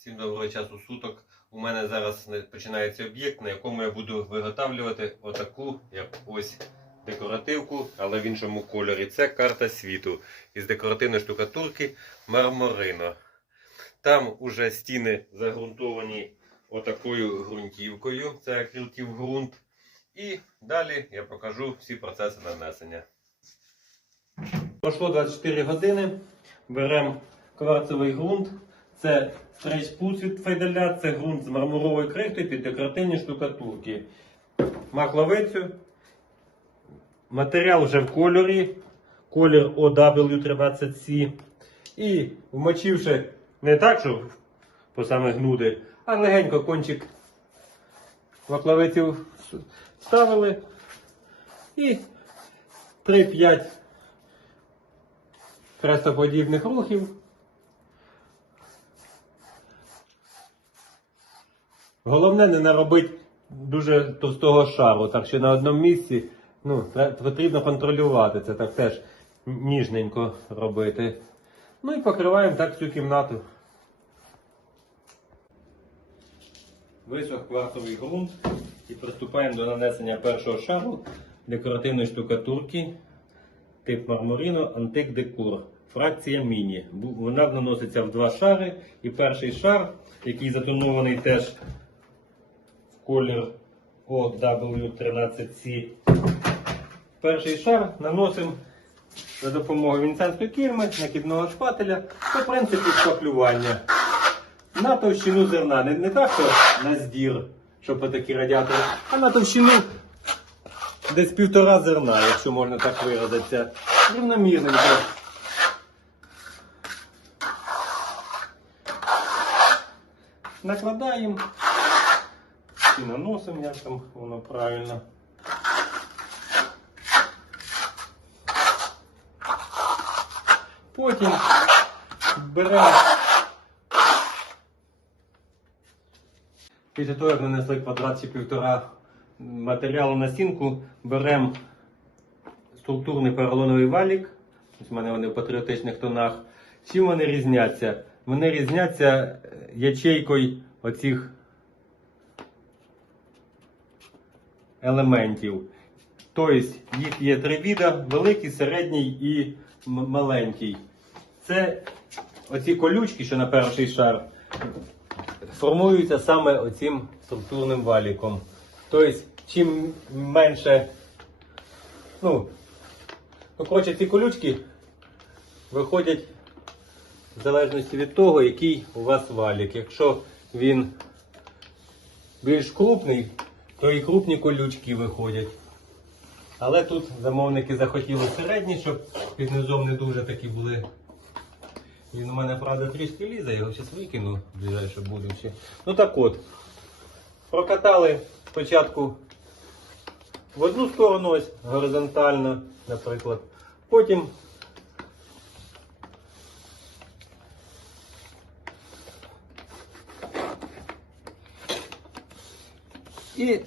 Всім доброго часу суток. У мене зараз починається об'єкт, на якому я буду виготовлювати отаку ось декоративку, але в іншому кольорі. Це карта світу із декоративної штукатурки Марморино. Там уже стіни загрунтовані отакою ґрунтівкою. Це акрилтів ґрунт. І далі я покажу всі процеси нанесення. Пройшло 24 години. Беремо кварцевий ґрунт. Це Третій Трейспуц від Фейделя це ґрунт з мармурової крихти під декоративні штукатурки. Макловицю. Матеріал вже в кольорі. Колір ow 30 c І вмочивши не так, що по саме гнуди, а легенько кончик маклавиців вставили. І 3-5 крестоподібних рухів. Головне не наробити дуже товстого шару, так що на одному місці ну, потрібно контролювати це, так теж ніжненько робити. Ну і покриваємо так цю кімнату. Висох кварцовий ґрунт і приступаємо до нанесення першого шару декоративної штукатурки тип мармуріно антик декор. Фракція міні. Вона наноситься в два шари. І перший шар, який затонований теж колір OW13C. Перший шар наносимо за допомогою вінцянської кільми накидного шпателя по принципу шпаклювання. На товщину зерна. Не, не так, що на здір, щоб отакі радіатори, а на товщину десь півтора зерна, якщо можна так виразитися. Рівномірненько. Накладаємо чи наносимо, як там воно правильно. Потім беремо. Після того, як нанесли квадрат чи півтора матеріалу на стінку, беремо структурний поролоновий валік. Ось У мене вони в патріотичних тонах. Чим вони різняться? Вони різняться е, ячейкою оцих елементів. Тобто, їх є три віда: великий, середній і маленький. Це оці колючки, що на перший шар, формуються саме оцим структурним валіком. Тобто, чим менше, ну, ну коротше, ці колючки виходять в залежності від того, який у вас валік. Якщо він більш крупний, то і крупні колючки виходять. Але тут замовники захотіли середні, щоб під низом не дуже такі були. Він у мене, правда, трішки лізе, його зараз викину в ближайше будучи. Ну так от, прокатали спочатку в одну сторону, ось горизонтально, наприклад. Потім І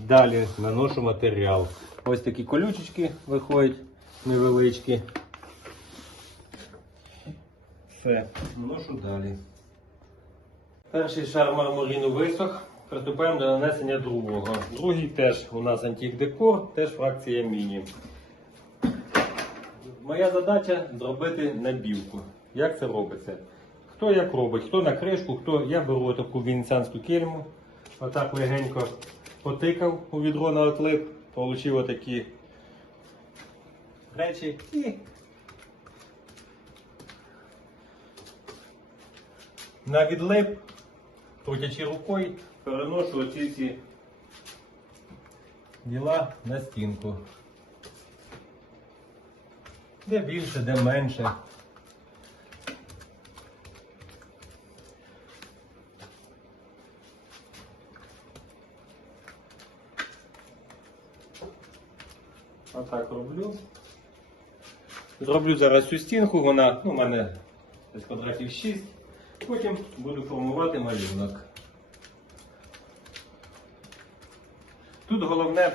далі наношу матеріал. Ось такі колючечки виходять невеличкі. Все, наношу далі. Перший шар мармуріну висох. Приступаємо до нанесення другого. Другий теж у нас антикдекор, теж фракція міні. Моя задача зробити набівку. Як це робиться? Хто як робить, хто на кришку, хто я беру таку венеціанську кельму. Отак легенько потикав у відро на отлип, отримав отакі речі і на відлип, крутячи рукою, переношу оці ці діла на стінку. Де більше, де менше. зроблю. Зроблю зараз цю стінку, вона ну, у мене десь квадратів 6. Потім буду формувати малюнок. Тут головне,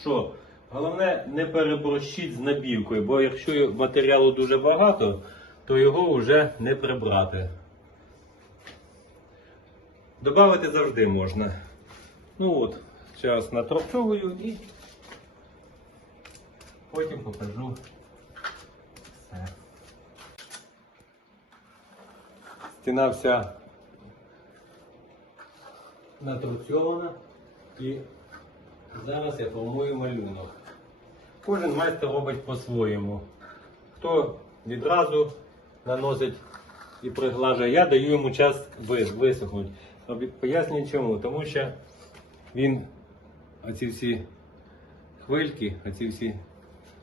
що? Головне не переборщити з набівкою, бо якщо матеріалу дуже багато, то його вже не прибрати. Добавити завжди можна. Ну от, зараз натропчовую і... Потім покажу все. Стіна вся натруцьована і зараз я формую малюнок. Кожен майстер робить по-своєму. Хто відразу наносить і приглажує, я даю йому час висохнути. Пояснюю чому, тому що він оці всі хвильки, оці всі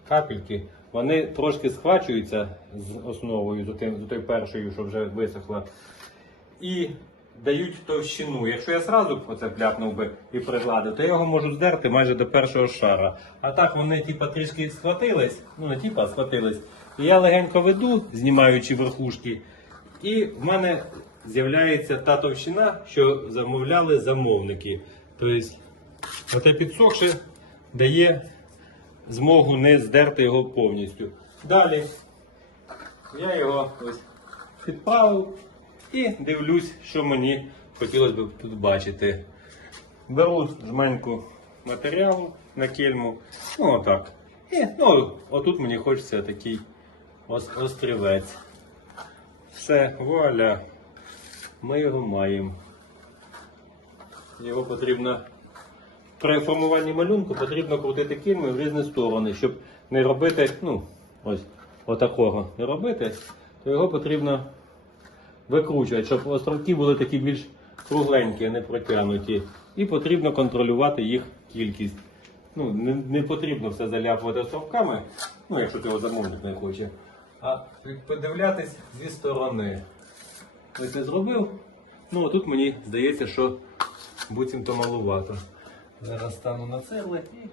капельки, вони трошки схвачуються з основою, з тою першою, що вже висохла. І дають товщину. Якщо я сразу оце пляпнув би і пригладив, то я його можу здерти майже до першого шара. А так вони типа трішки схватились, ну не типа, схватились. І я легенько веду, знімаючи верхушки, і в мене з'являється та товщина, що замовляли замовники. Тобто, оце підсохше дає змогу не здерти його повністю. Далі я його ось підпалив і дивлюсь, що мені хотілося б тут бачити. Беру жменьку матеріалу на кельму. Ну отак. І ну, отут мені хочеться такий острівець. Все, вуаля, ми його маємо. Його потрібно при формуванні малюнку потрібно крутити кільми в різні сторони, щоб не робити, ну, ось отакого не робити, то його потрібно викручувати, щоб островки були такі більш кругленькі, а не протягнуті. І потрібно контролювати їх кількість. Ну, Не, не потрібно все заляпувати островками, ну, якщо ти його замовник не хоче. А подивлятись зі сторони. Ось я зробив. Ну а тут мені здається, що буцімто малувато. Зараз стану на цегли і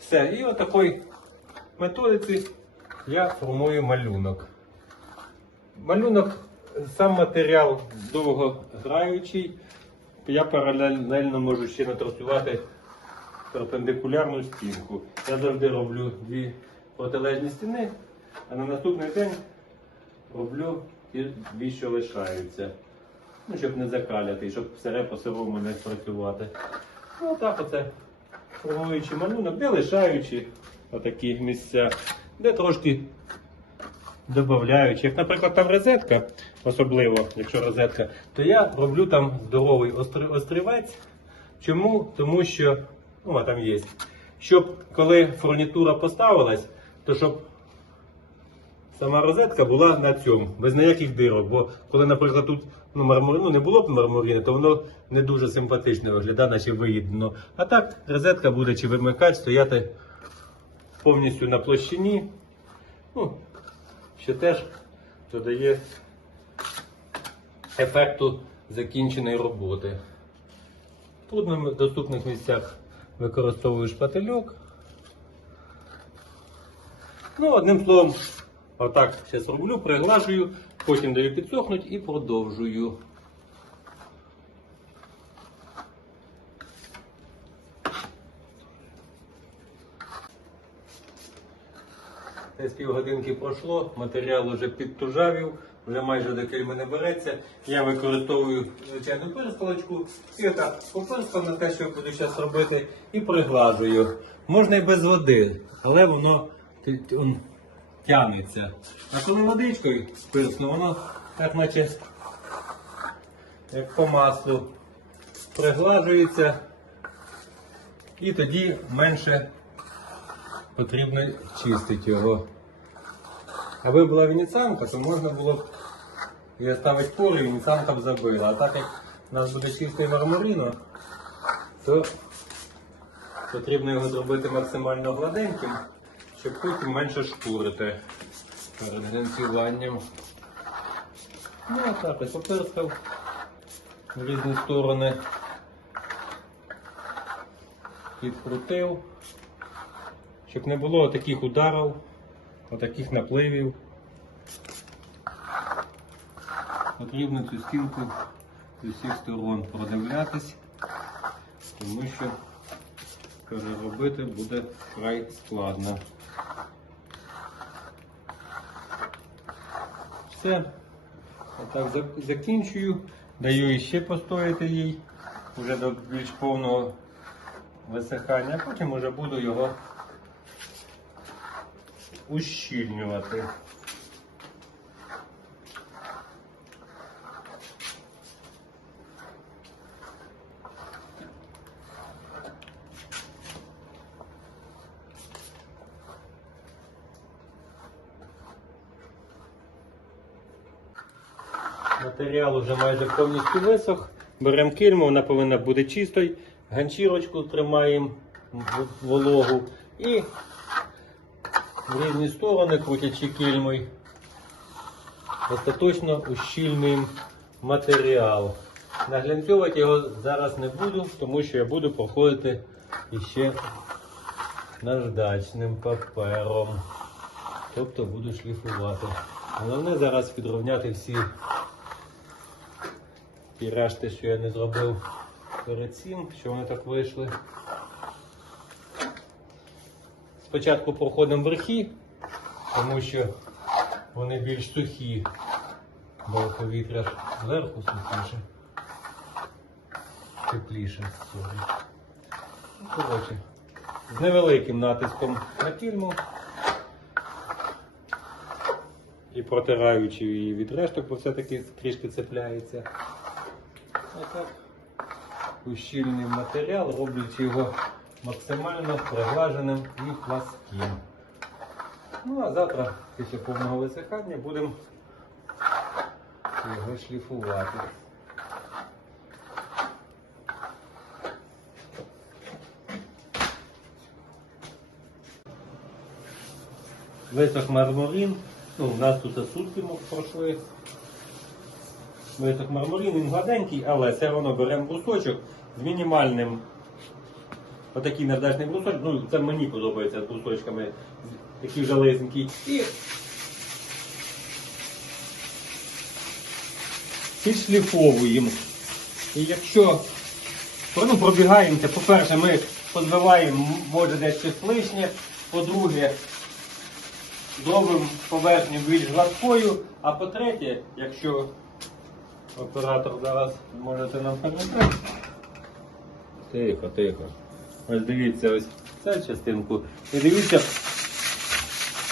все. І отакої методиці я формую малюнок. Малюнок, сам матеріал довго граючий, я паралельно можу ще натрасувати перпендикулярну стінку. Я завжди роблю дві протилежні стіни, а на наступний день роблю ті дві, що лишаються ну, щоб не закаляти, щоб все по сирому не спрацювати. Ну, так оце круговуючи малюнок, де лишаючи отакі місця, де трошки додаючи. Як, наприклад, там розетка, особливо, якщо розетка, то я роблю там здоровий острівець. Чому? Тому що, ну, а там є, щоб коли фурнітура поставилась, то щоб сама розетка була на цьому, без ніяких дирок. Бо коли, наприклад, тут ну, мармур, ну не було б мармуріна, то воно не дуже симпатично виглядає, наче виїдено. А так розетка буде чи вимикач стояти повністю на площині. Ну, Що теж додає ефекту закінченої роботи. Тут на доступних місцях використовую шпательок. Ну, Одним словом, отак зараз роблю, приглажую. Потім даю підсохнуть і продовжую. Десь півгодинки пройшло, матеріал вже підтужавів, вже майже до кельми не береться. Я використовую звичайну перстолочку і отак поперстав на те, що я буду зараз робити, і приглажую. Можна і без води, але воно тягнеться. А коли водичкою спиртно, воно так наче як по маслу приглажується і тоді менше потрібно чистити його. Аби була венеціанка, то можна було б її ставити пору і венеціанка б забила. А так як у нас буде чистий мармуріно, то потрібно його зробити максимально гладеньким щоб потім менше шкурити перед глянцюванням. Ну, а так і попирскав в різні сторони, підкрутив, щоб не було таких ударів, отаких напливів. Потрібно цю стінку з усіх сторон продивлятись, тому що робити, буде край складно. все. Отак закінчую, даю іще постояти їй вже до більш повного висихання, потім вже буду його ущільнювати. Матеріал вже майже повністю висох. Беремо кільму, вона повинна бути чистою. Ганчірочку тримаємо вологу і в різні сторони, крутячи кільмою, остаточно ущільнюємо матеріал. Наглянцьовувати його зараз не буду, тому що я буду проходити іще наждачним папером. Тобто буду шліфувати. Головне зараз відрівняти всі і решти, що я не зробив перед цим, що вони так вийшли. Спочатку проходимо верхи, тому що вони більш сухі, бо повітря зверху сухіше, тепліше. Ну, коротше, з невеликим натиском на пільму і протираючи її від решток, бо все-таки трішки цепляється. Отак. Ущільний матеріал, роблячи його максимально приглаженим і пласким. Ну, а завтра після повного висихання будемо його шліфувати. Висох мармурін. Ну, У нас тут сутки пройшли. Швидок мармурін, він гладенький, але все одно беремо брусочок з мінімальним отакий наждачний брусочок. Ну, це мені подобається з брусочками, такий железненький. І підшліфовуємо. І якщо ну, пробігаємося, по-перше, ми позбиваємо, може десь щось лишнє, по-друге, зробимо поверхню більш гладкою, а по-третє, якщо Оператор зараз можете нам передати. Тихо, тихо. Ось дивіться ось цю частинку. І дивіться,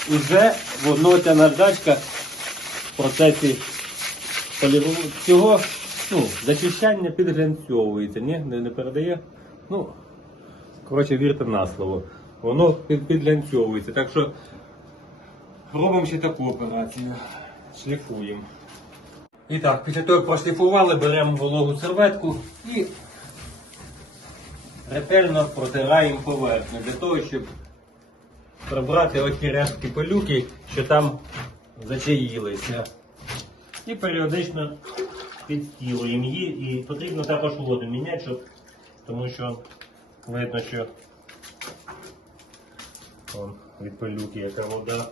вже воно ця наждачка в процесі цього ну, зачищання підглянцьовується, ні, не, не передає. Ну, коротше, вірте на слово. Воно підглянцьовується. Так що робимо ще таку операцію. Шліфуємо. І так, після того, як прошліфували, беремо вологу серветку і ретельно протираємо поверхню для того, щоб прибрати оті рештки пилюки, що там зачаїлися. І періодично підстілуємо її. І потрібно також воду міняти, щоб, тому що видно, що Вон, від пилюки яка вода.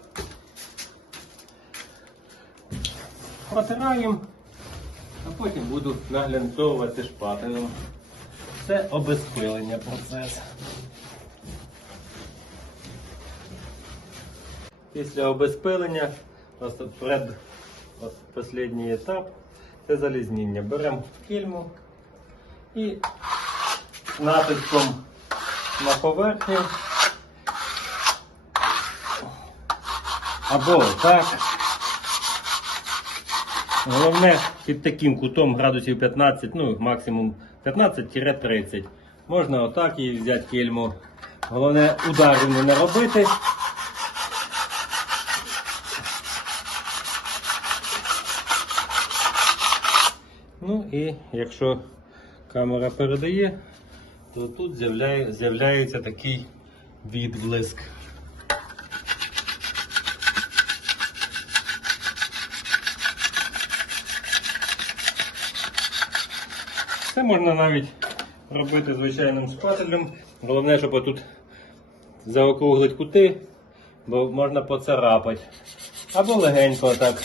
протираємо, а потім буду наглянцовувати шпателем. Це обезпилення процес. Після обезпилення перед останній етап це залізніння. Беремо кільму і натиском на поверхню або так. Головне, під таким кутом градусів 15, ну максимум 15-30. Можна отак і взяти кельму. Головне, ударів не наробити. Ну і якщо камера передає, то тут з'являється такий відблиск. Це можна навіть робити звичайним спателем. Головне, щоб тут заокруглить кути, бо можна поцарапати. Або легенько так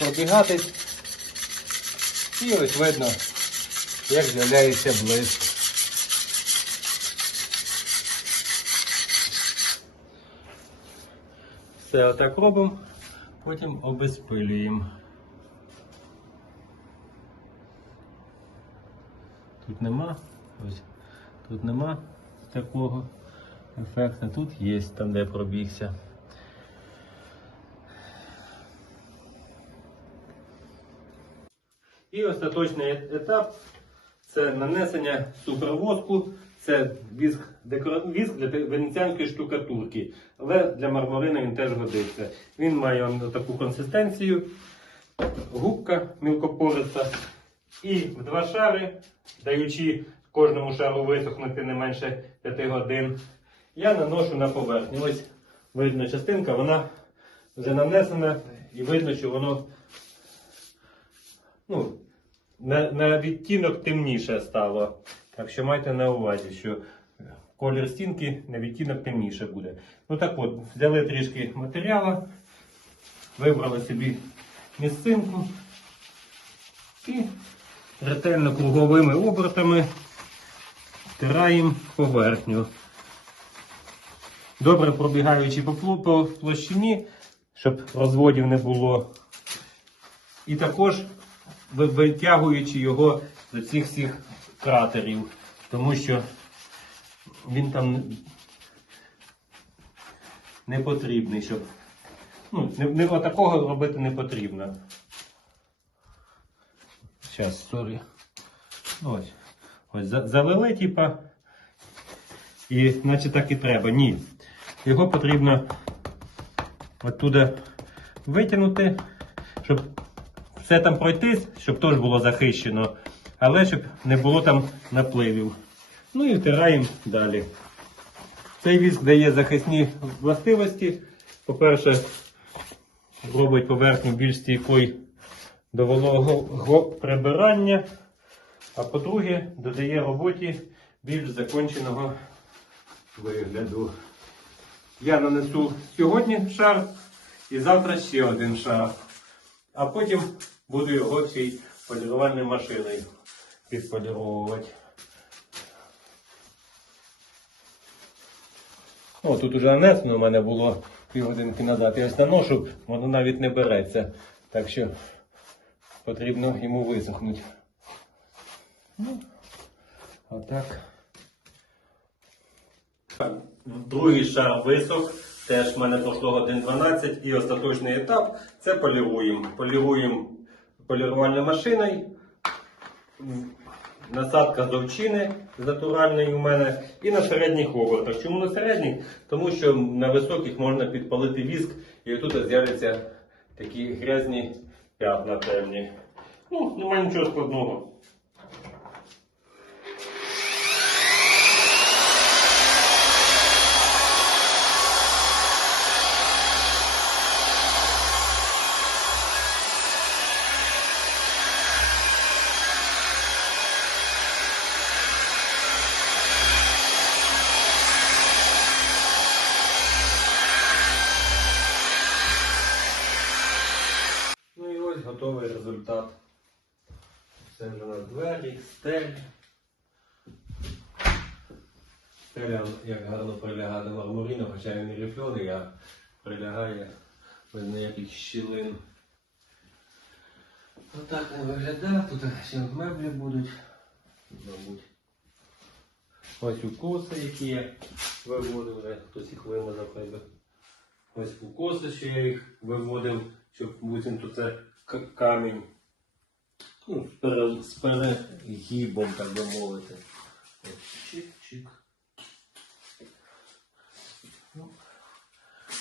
пробігатись. І ось видно, як з'являється блиск. Все отак робимо, потім обезпилюємо. нема. Ось Тут нема такого ефекту. Тут є там, де пробігся. І остаточний етап це нанесення супроводку, це віск, віск для венеціанської штукатурки, але для мармурина він теж годиться. Він має таку консистенцію, губка мілкопориста і в два шари, даючи кожному шару висохнути не менше 5 годин, я наношу на поверхню. Ось видно частинка, вона вже нанесена і видно, що воно ну, на, на відтінок темніше стало. Так що майте на увазі, що колір стінки на відтінок темніше буде. Ну так от, взяли трішки матеріалу, вибрали собі місцинку і ретельно круговими обертами втираємо поверхню. Добре пробігаючи по площині, щоб розводів не було. І також витягуючи його до цих всіх кратерів, тому що він там не потрібний, щоб ну, не, не, такого робити не потрібно. Зараз, сорі. Ось. Ось залили, типа. І наче так і треба. Ні. Його потрібно оттуда витягнути, щоб все там пройти, щоб теж було захищено, але щоб не було там напливів. Ну і втираємо далі. Цей віск дає захисні властивості. По-перше, робить поверхню більш стійкою до вологого прибирання, а по-друге, додає роботі більш законченого вигляду. Я нанесу сьогодні шар і завтра ще один шар. А потім буду його всій полірувальною машиною підполіровувати. О, тут уже нанесено у мене було півгодинки назад. Я ось наношу, воно навіть не береться. Так що потрібно йому висохнути. Ну. Отак. Другий шар висох, теж в мене пройшло 1.12 і остаточний етап це полівуємо. Полівуємо полірувальною машиною. Насадка з овчини натуральної у мене і на середніх обертах. Чому на середніх? Тому що на високих можна підпалити віск і отут з'являться такі грязні п'ятна темні. Ну, немає нічого складного. всяких щілин. Отак не виглядає, тут ще меблі будуть. Мабуть. Ось укоси, які я виводив, хтось їх вимазав хай би. Ось укоси, що я їх виводив, щоб буцімто це камінь ну, з перегібом, так би мовити. Чик-чик. Ну,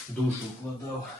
душу вкладав.